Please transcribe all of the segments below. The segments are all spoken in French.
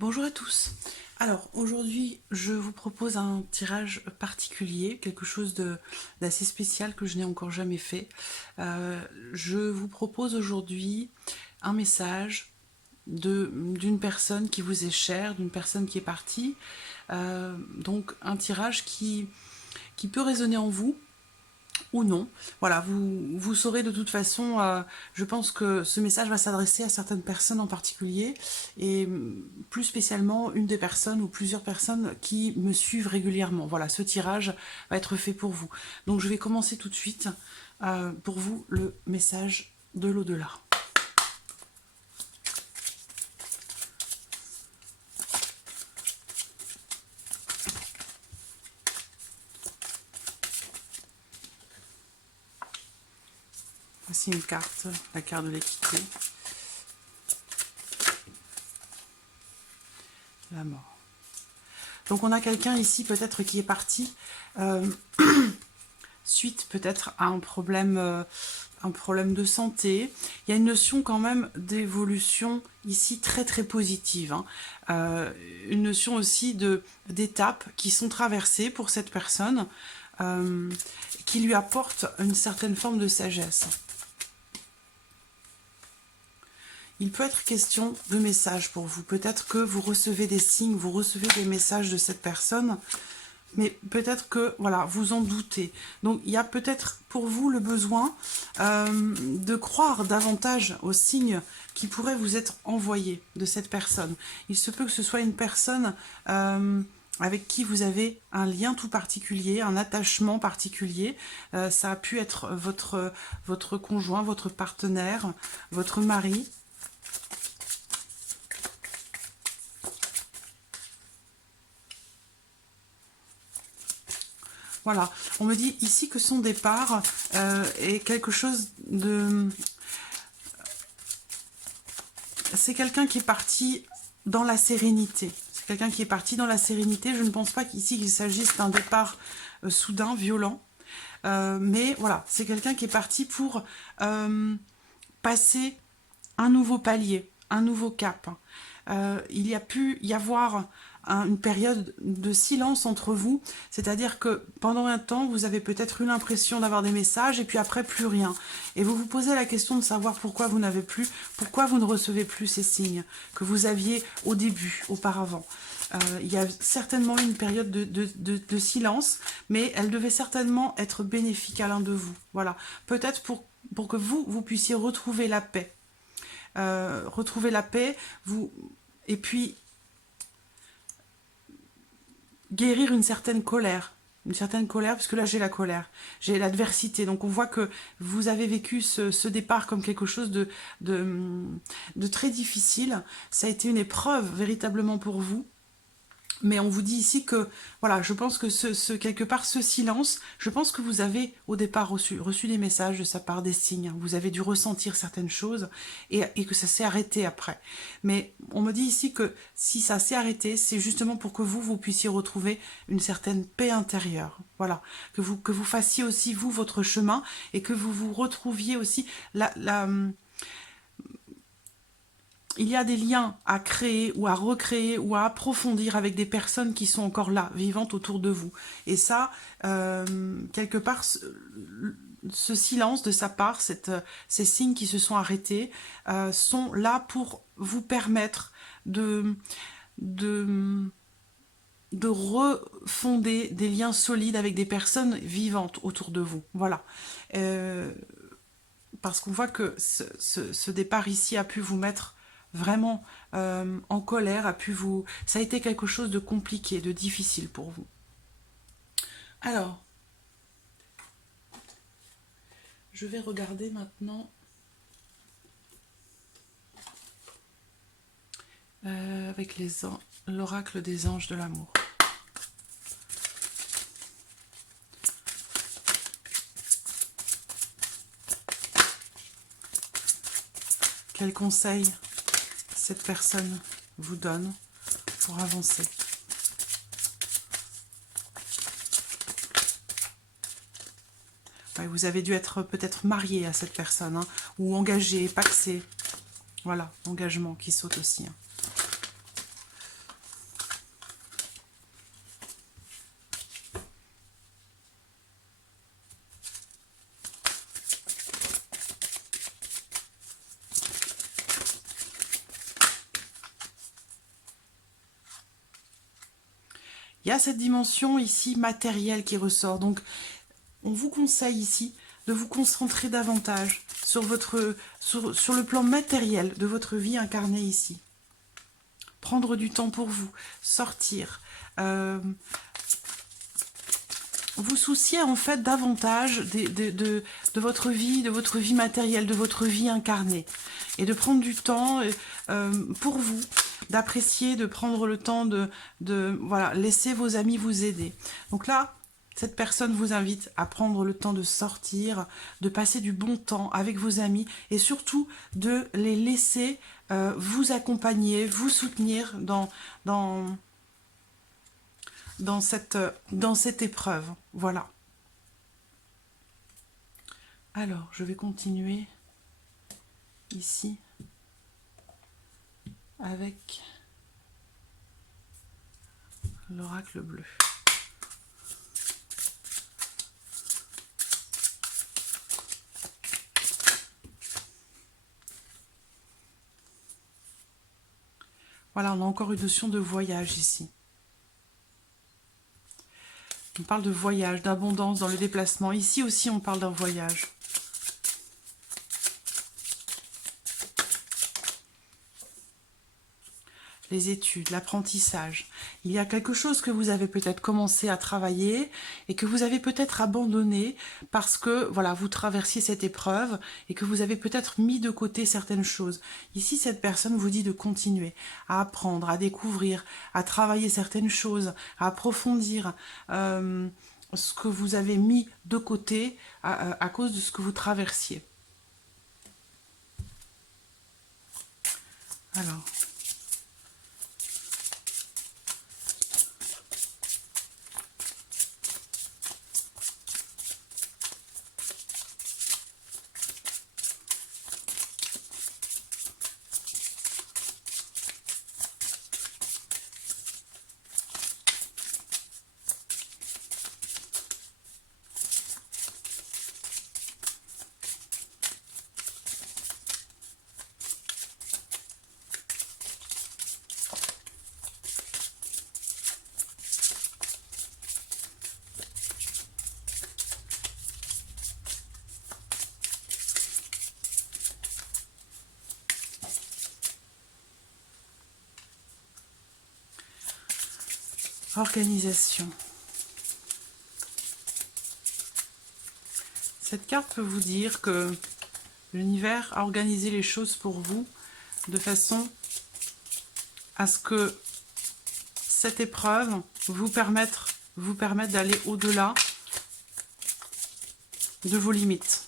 Bonjour à tous. Alors aujourd'hui, je vous propose un tirage particulier, quelque chose d'assez spécial que je n'ai encore jamais fait. Je vous propose aujourd'hui un message d'une personne qui vous est chère, d'une personne qui est partie. Donc un tirage qui peut résonner en vous ou non. Voilà, vous saurez de toute façon, je pense que ce message va s'adresser à certaines personnes en particulier, et plus spécialement une des personnes ou plusieurs personnes qui me suivent régulièrement. Voilà, ce tirage va être fait pour vous. Donc je vais commencer tout de suite pour vous le message de l'au-delà. Voici une carte, la carte de l'équité. La mort. Donc on a quelqu'un ici peut-être qui est parti suite peut-être à un problème de santé. Il y a une notion quand même d'évolution ici très très positive, hein. Une notion aussi d'étapes qui sont traversées pour cette personne, qui lui apporte une certaine forme de sagesse. Il peut être question de messages pour vous. Peut-être que vous recevez des signes, vous recevez des messages de cette personne, mais peut-être que voilà, vous en doutez. Donc il y a peut-être pour vous le besoin de croire davantage aux signes qui pourraient vous être envoyés de cette personne. Il se peut que ce soit une personne avec qui vous avez un lien tout particulier, un attachement particulier. Ça a pu être votre conjoint, votre partenaire, votre mari. Voilà, on me dit ici que son départ est quelque chose de... C'est quelqu'un qui est parti dans la sérénité. C'est quelqu'un qui est parti dans la sérénité. Je ne pense pas qu'ici qu'il s'agisse d'un départ soudain, violent. Mais voilà, c'est quelqu'un qui est parti pour passer un nouveau palier, un nouveau cap. Il y a pu y avoir une période de silence entre vous, c'est-à-dire que pendant un temps, vous avez peut-être eu l'impression d'avoir des messages et puis après plus rien. Et vous vous posez la question de savoir pourquoi vous n'avez plus, pourquoi vous ne recevez plus ces signes que vous aviez au début, auparavant. Il y a certainement une période de silence, mais elle devait certainement être bénéfique à l'un de vous. Voilà, peut-être pour que vous puissiez retrouver la paix. Retrouver la paix, et puis guérir une certaine colère, parce que là j'ai la colère, j'ai l'adversité. Donc on voit que vous avez vécu ce départ comme quelque chose de très difficile. Ça a été une épreuve véritablement pour vous. Mais on vous dit ici que, voilà, je pense que quelque part, ce silence, je pense que vous avez au départ reçu des messages de sa part, des signes. Vous avez dû ressentir certaines choses et que ça s'est arrêté après. Mais on me dit ici que si ça s'est arrêté, c'est justement pour que vous puissiez retrouver une certaine paix intérieure. Voilà, que vous fassiez aussi, vous, votre chemin et que vous retrouviez aussi il y a des liens à créer ou à recréer ou à approfondir avec des personnes qui sont encore là, vivantes autour de vous. Et ça, quelque part, ce silence de sa part, ces signes qui se sont arrêtés, sont là pour vous permettre de refonder des liens solides avec des personnes vivantes autour de vous. Voilà. Parce qu'on voit que ce départ ici a pu vous mettre vraiment en colère, ça a été quelque chose de compliqué, de difficile pour vous. Alors, je vais regarder maintenant avec l'oracle des anges de l'amour. Quel conseil cette personne vous donne pour avancer? Vous avez dû être peut-être marié à cette personne, hein, ou engagé, paxé. Voilà, engagement qui saute aussi. Hein. Il y a cette dimension ici matérielle qui ressort. Donc, on vous conseille ici de vous concentrer davantage sur le plan matériel de votre vie incarnée ici. Prendre du temps pour vous, sortir, vous soucier en fait davantage de votre vie matérielle, de votre vie incarnée. Et de prendre du temps pour vous, d'apprécier, de prendre le temps voilà, laisser vos amis vous aider. Donc là, cette personne vous invite à prendre le temps de sortir, de passer du bon temps avec vos amis et surtout de les laisser vous accompagner, vous soutenir dans cette épreuve. Voilà. Alors, je vais continuer ici avec l'oracle bleu. Voilà, on a encore une notion de voyage ici. On parle de voyage, d'abondance dans le déplacement. Ici aussi, on parle d'un voyage. Les études, l'apprentissage. Il y a quelque chose que vous avez peut-être commencé à travailler et que vous avez peut-être abandonné parce que voilà, vous traversiez cette épreuve et que vous avez peut-être mis de côté certaines choses. Ici, cette personne vous dit de continuer à apprendre, à découvrir, à travailler certaines choses, à approfondir ce que vous avez mis de côté à cause de ce que vous traversiez. Alors... Organisation. Cette carte peut vous dire que l'univers a organisé les choses pour vous de façon à ce que cette épreuve vous permette d'aller au-delà de vos limites.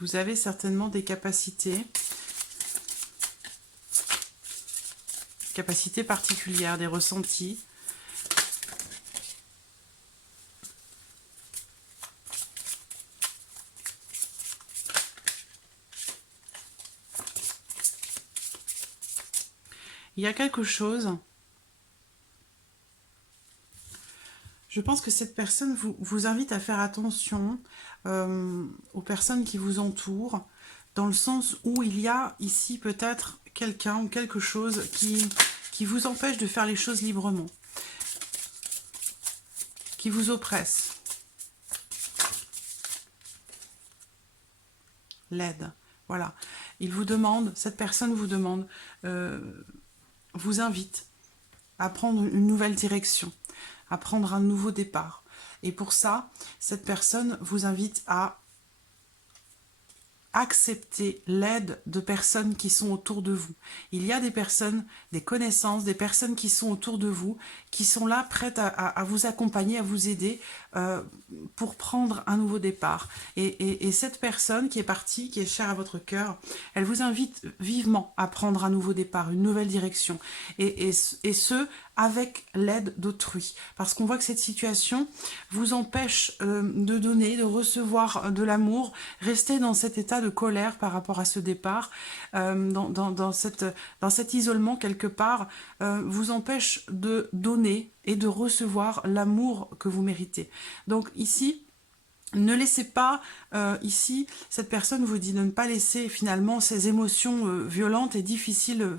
Vous avez certainement des capacités particulières, des ressentis. Il y a quelque chose. Je pense que cette personne vous invite à faire attention aux personnes qui vous entourent, dans le sens où il y a ici peut-être quelqu'un ou quelque chose qui vous empêche de faire les choses librement, qui vous oppresse. L'aide, voilà. Il vous demande, cette personne vous demande, vous invite à prendre une nouvelle direction, à prendre un nouveau départ. Et pour ça, cette personne vous invite à accepter l'aide de personnes qui sont autour de vous. Il y a des personnes, des connaissances, des personnes qui sont autour de vous, qui sont là prêtes à vous accompagner, à vous aider pour prendre un nouveau départ. Et cette personne qui est partie, qui est chère à votre cœur, elle vous invite vivement à prendre un nouveau départ, une nouvelle direction. Et ce, avec l'aide d'autrui. Parce qu'on voit que cette situation vous empêche de donner, de recevoir de l'amour, rester dans cet état de colère par rapport à ce départ, dans cet isolement quelque part, vous empêche de donner et de recevoir l'amour que vous méritez. Donc ici, ne laissez pas, ici, cette personne vous dit de ne pas laisser finalement ces émotions violentes et difficiles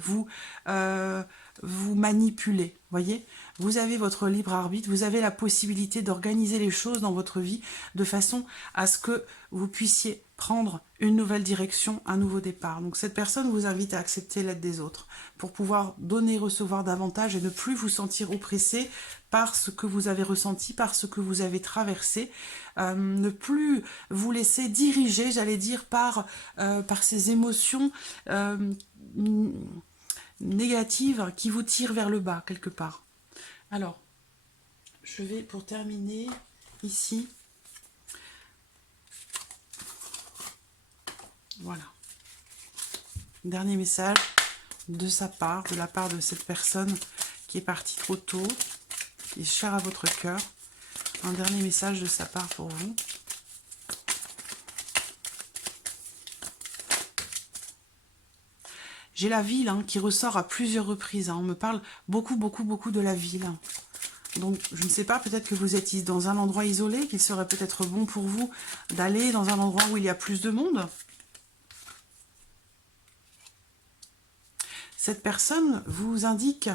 vous manipuler, voyez. Vous avez votre libre arbitre, vous avez la possibilité d'organiser les choses dans votre vie de façon à ce que vous puissiez prendre une nouvelle direction, un nouveau départ. Donc cette personne vous invite à accepter l'aide des autres pour pouvoir donner, recevoir davantage et ne plus vous sentir oppressé par ce que vous avez ressenti, par ce que vous avez traversé, ne plus vous laisser diriger, j'allais dire, par ces émotions négatives qui vous tirent vers le bas, quelque part. Alors, je vais, pour terminer, ici, voilà, dernier message de sa part, de la part de cette personne qui est partie trop tôt, qui est chère à votre cœur. Un dernier message de sa part pour vous. J'ai la ville qui ressort à plusieurs reprises. On me parle beaucoup de la ville. Donc, je ne sais pas, peut-être que vous êtes dans un endroit isolé, qu'il serait peut-être bon pour vous d'aller dans un endroit où il y a plus de monde. Cette personne vous indique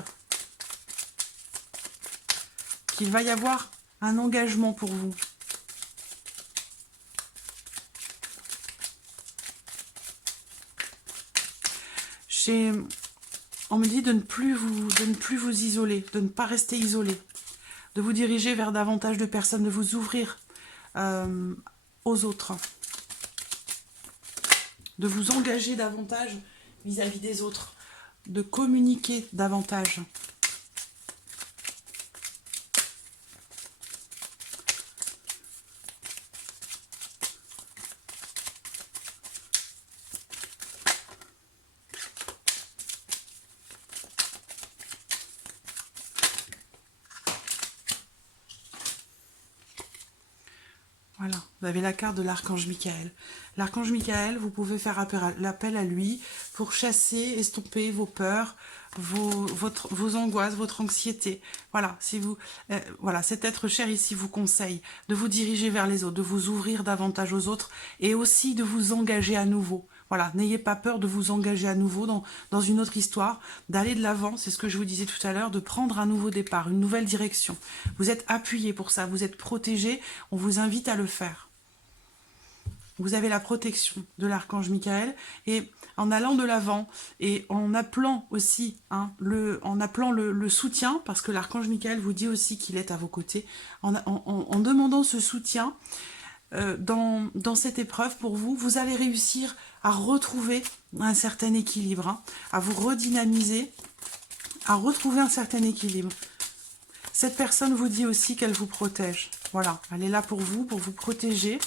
qu'il va y avoir un engagement pour vous. On me dit de ne plus vous isoler, de ne pas rester isolé, de vous diriger vers davantage de personnes, de vous ouvrir aux autres, de vous engager davantage vis-à-vis des autres, de communiquer davantage. Voilà, vous avez la carte de l'archange Michael. L'archange Michael, vous pouvez faire appel à lui pour chasser, estomper vos peurs, vos angoisses, votre anxiété. Voilà, voilà, cet être cher ici vous conseille de vous diriger vers les autres, de vous ouvrir davantage aux autres et aussi de vous engager à nouveau. Voilà, n'ayez pas peur de vous engager à nouveau dans une autre histoire, d'aller de l'avant, c'est ce que je vous disais tout à l'heure, de prendre un nouveau départ, une nouvelle direction. Vous êtes appuyé pour ça, vous êtes protégé, on vous invite à le faire. Vous avez la protection de l'archange Michael et en allant de l'avant et en appelant aussi, le soutien, parce que l'archange Michael vous dit aussi qu'il est à vos côtés, en demandant ce soutien, dans cette épreuve pour vous, vous allez réussir à retrouver un certain équilibre, à vous redynamiser, à retrouver un certain équilibre. Cette personne vous dit aussi qu'elle vous protège. Voilà, elle est là pour vous protéger.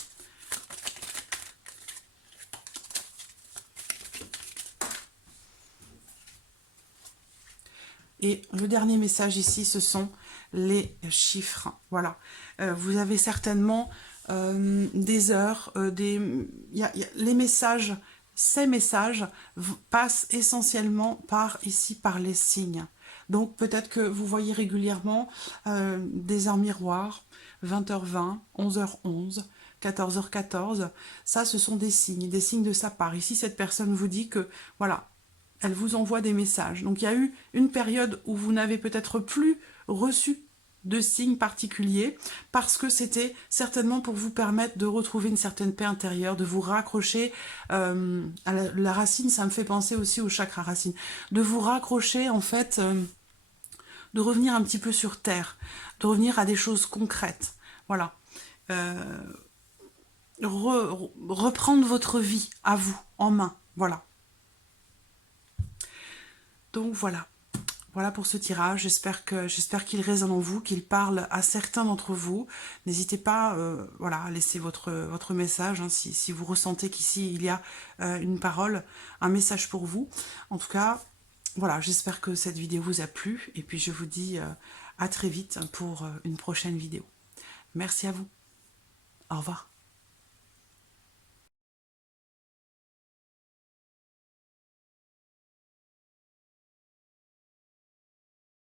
Et le dernier message ici, ce sont les chiffres. Voilà, vous avez certainement des heures, les messages, ces messages passent essentiellement par les signes. Donc peut-être que vous voyez régulièrement des heures miroirs, 20h20, 11h11, 14h14. Ça, ce sont des signes de sa part. Ici, cette personne vous dit que, voilà, elle vous envoie des messages. Donc il y a eu une période où vous n'avez peut-être plus reçu de signes particuliers, parce que c'était certainement pour vous permettre de retrouver une certaine paix intérieure, de vous raccrocher à la racine. Ça me fait penser aussi au chakra racine, de vous raccrocher en fait, de revenir un petit peu sur terre, de revenir à des choses concrètes. Voilà, reprendre votre vie à vous, en main, voilà. Donc voilà. Voilà pour ce tirage, j'espère qu'il résonne en vous, qu'il parle à certains d'entre vous. N'hésitez pas voilà, à laisser votre message, si vous ressentez qu'ici il y a une parole, un message pour vous. En tout cas, Voilà, j'espère que cette vidéo vous a plu et puis je vous dis à très vite pour une prochaine vidéo. Merci à vous. Au revoir.